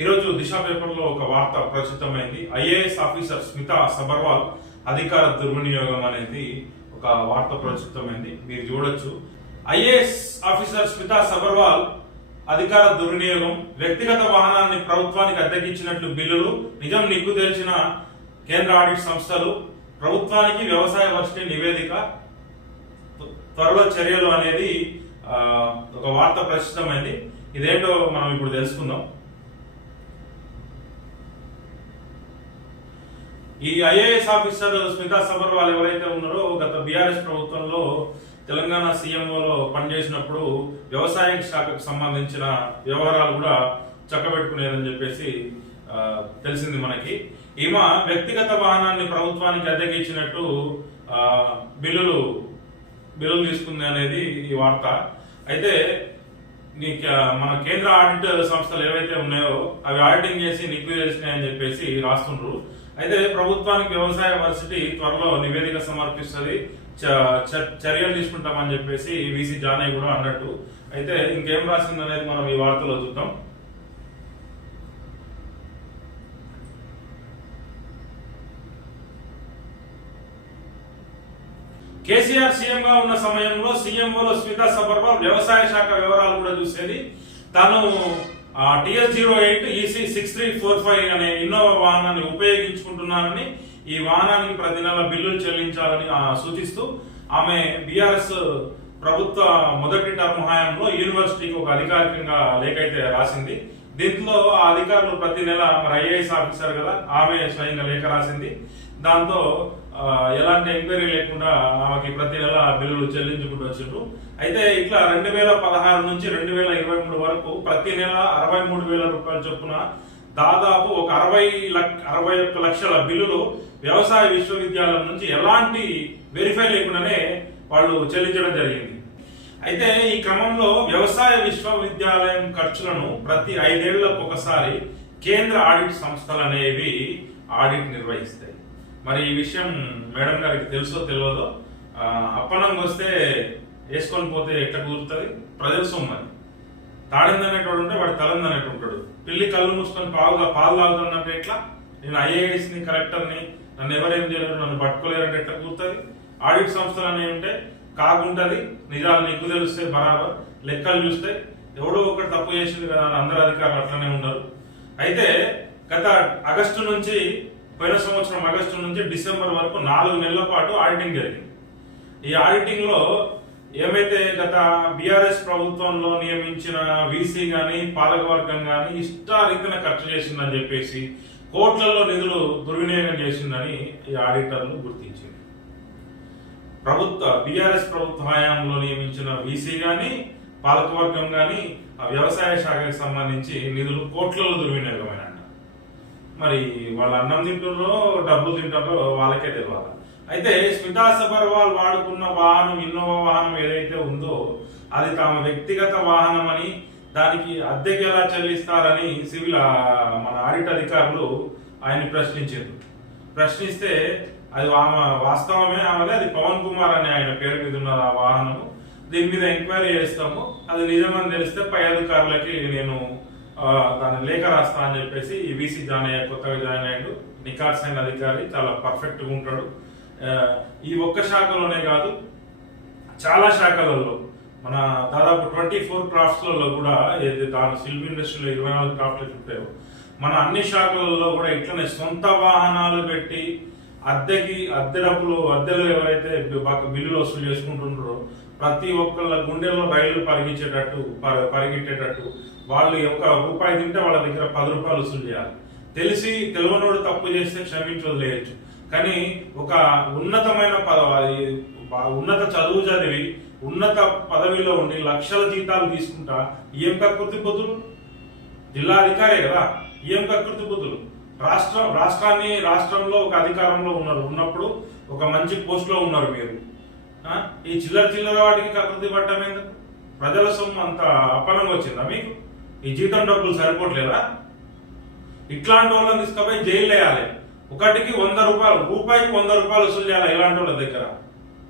ఈరోజు దిశ పేపర్లో ఒక వార్త ప్రచురితమైంది. ఐఏఎస్ ఆఫీసర్ స్మితా సబర్వాల్ అధికార దుర్వినియోగం అనేది ఒక వార్త ప్రచురితమైంది. మీరు చూడొచ్చు. ఐఏఎస్ ఆఫీసర్ స్మితా సబర్వాల్ అధికార దుర్వినియోగం, వ్యక్తిగత వాహనాన్ని ప్రభుత్వానికి అద్దెకిచ్చినట్లు బిల్లులు, నిజం నిగ్గు తేల్చిన కేంద్ర ఆడిట్ సంస్థలు, ప్రభుత్వానికి వ్యవసాయ వర్సిటీ నివేదిక, త్వరలో చర్యలు అనేది ఒక వార్త ప్రచురితమైంది. ఇదేంటో మనం ఇప్పుడు తెలుసుకుందాం. ఈ ఐఏఎస్ ఆఫీసర్ స్మితా సబర్వాల్ ఎవరైతే ఉన్నారో గత బీఆర్ఎస్ ప్రభుత్వంలో తెలంగాణ సీఎంఓలో పనిచేసినప్పుడు వ్యవసాయ శాఖకు సంబంధించిన వ్యవహారాలు కూడా చక్కబెట్టుకునేదని చెప్పేసి తెలిసింది మనకి. ఈమె వ్యక్తిగత వాహనాన్ని ప్రభుత్వానికి అద్దెకిచ్చినట్టు బిల్లులు తీసుకుంది అనేది ఈ వార్త. అయితే మన కేంద్ర ఆడిట్ సంస్థలు ఏవైతే ఉన్నాయో అవి ఆడిటింగ్ చేసి నిగ్గు చేసినాయని చెప్పేసి రాస్తుండ్రు. అయితే ప్రభుత్వానికి వ్యవసాయ వర్సిటీ త్వరలో నివేదిక సమర్పిస్తుంది, చర్యలు తీసుకుంటామని చెప్పేసి వీసీ జానయ్య కూడా అన్నట్టు. అయితే ఇంకేం రాసింది అనేది మనం ఈ వార్తలో చూద్దాం. కేసీఆర్ సీఎంగా ఉన్న సమయంలో సీఎంఓలో స్మితా సబర్వాల్ వ్యవసాయ శాఖ వివరాలు కూడా చూసేది. తాను TS-08 EC6345 అనే ఇన్నోవా వాహనాన్ని ఉపయోగించుకుంటున్నానని, ఈ వాహనానికి ప్రతి నెల బిల్లులు చెల్లించాలని సూచిస్తూ ఆమె బీఆర్ఎస్ ప్రభుత్వ మొదటి టర్మ్ హయాంలో యూనివర్సిటీకి ఒక అధికారికంగా లేఖ అయితే రాసింది. దీంట్లో ఆ అధికారులు ప్రతి నెల మరి ఐఏఎస్ ఆఫీసర్ కదా, ఆమె స్వయంగా లేఖ రాసింది. దాంతో ఎలాంటి ఎంక్వైరీ లేకుండా ఆమెకి ప్రతి నెల బిల్లులు చెల్లించుకుంటూ వచ్చిండ్రు. అయితే ఇట్లా 2016 నుంచి 2023 వరకు ప్రతి నెల 63,000 రూపాయల చొప్పున దాదాపు ఒక 61 లక్షల బిల్లులు వ్యవసాయ విశ్వవిద్యాలయం నుంచి ఎలాంటి వెరిఫై లేకుండానే వాళ్ళు చెల్లించడం జరిగింది. అయితే ఈ క్రమంలో వ్యవసాయ విశ్వవిద్యాలయం ఖర్చులను ప్రతి 5 ఏళ్లకు ఒకసారి కేంద్ర ఆడిట్ సంస్థలు అనేవి ఆడిట్ నిర్వహిస్తాయి. మరి ఈ విషయం మేడం గారికి తెలుసో తెలియదో, అప్పనంగా వస్తే వేసుకొని పోతే ఎట్లా కూరుతుంది? ప్రజల సొమ్మని తాడిందనేటోడు ఉంటే వాడు తలందనేటు ఉంటాడు. పిల్లి కళ్ళు మూసుకొని పాలు తాగుతున్నట్టు ఎట్లా? నేను ఐఏఎస్ని కలెక్టర్ని, నన్ను ఎవరేం చేయలేరు, నన్ను పట్టుకోలేరంటే ఎట్లా కూరుతుంది? ఆడిట్ సంస్థలు అనేవి ఉంటే కాకుంటది, నిజాలు నిగ్గు తెలుస్తే బరాబర్, లెక్కలు చూస్తే ఎవడో ఒకటి తప్పు చేసింది కదా అని అందరు అధికారులు అట్లనే ఉన్నారు. అయితే గత పోయిన సంవత్సరం ఆగస్టు నుంచి డిసెంబర్ వరకు 4 నెలల పాటు ఆడిటింగ్ జరిగింది. ఈ ఆడిటింగ్ లో ఏమైతే గత బీఆర్ఎస్ ప్రభుత్వంలో నియమించిన వీసీ గాని పాలకవర్గం గాని ఇష్టారీతిన ఖర్చు చేసిందని చెప్పేసి కోట్లలో నిధులు దుర్వినియోగం చేసిందని ఈ ఆడిటర్లు గుర్తించింది. బీఆర్ఎస్ ప్రభుత్వ హయాంలో నియమించిన వీసీ గాని పాలకవర్గం గాని ఆ వ్యవసాయ శాఖకు సంబంధించి నిధులు కోట్లలో దుర్వినియోగమైన. మరి వాళ్ళ అన్నం తింటారో డబ్బులు తింటారో వాళ్ళకే తెలియాలి. అయితే స్మితా సబర్వాల్ వాడుకున్న వాహనం, ఇన్నోవా వాహనం ఏదైతే ఉందో అది తమ వ్యక్తిగత వాహనం అని, దానికి అద్దెకి ఎలా చెల్లిస్తారని మన ఆడిట్ అధికారులు ఆయన్ని ప్రశ్నిస్తే అది ఆమె వాస్తవమే, ఆమెదే, అది పవన్ కుమార్ అని ఆయన పేరు మీద ఉన్నది ఆ వాహనము. దీని మీద ఎంక్వైరీ చేస్తాము, అది నిజమని తెలిస్తే పై అధికారులకి నేను దాని లేఖ రాస్తా అని చెప్పేసి ఈ వీసీ జానయ్య కొత్తగా జాయిన్ అయ్యాడు. నికార్స్ అయిన అధికారి, చాలా పర్ఫెక్ట్ గా ఉంటాడు. ఈ ఒక్క శాఖలోనే కాదు, చాలా శాఖలలో మన దాదాపు 24 క్రాఫ్ట్స్లలో కూడా దాని సిల్క్ ఇండస్ట్రీలో 24 క్రాఫ్ట్లు ఉంటాయో మన అన్ని శాఖలలో కూడా ఇట్లనే సొంత వాహనాలు పెట్టి అద్దె డబ్బులు ఎవరైతే బిల్లులు వసూలు చేసుకుంటుంటారో ప్రతి ఒక్కళ్ళ గుండెల్లో రైళ్లు పరిగెట్టేటట్టు వాళ్ళు ఒక రూపాయి తింటే వాళ్ళ దగ్గర 10 రూపాయలు వసూలు చేయాలి. తెలియనోడు తప్పు చేస్తే క్షమించి వదిలేయచ్చు. కానీ ఒక ఉన్నత చదువు చదివి ఉన్నత పదవిలో ఉండి లక్షల జీతాలు తీసుకుంటా ఏం కకృతి బుద్ధులు? జిల్లా అధికారే కదా, ఏం కకృతి బుద్ధులు? రాష్ట్రంలో ఒక అధికారంలో ఉన్నప్పుడు ఒక మంచి పోస్ట్ లో ఉన్నారు మీరు. ఈ చిల్లర వాటికి కకృతి పట్టడం ఎందుకు? ప్రజల సొమ్ము అంత అప్పనంగా వచ్చిందా మీకు? ఈ జీతం డబ్బులు సరిపోవట్లేదా? ఇట్లాంటి వాళ్ళని తీసుకుపోయి జైలు వేయాలి. ఒకటికి 100 రూపాయలు, రూపాయికి 100 రూపాయలు వసూలు చేయాలి ఇలాంటి వాళ్ళ దగ్గర.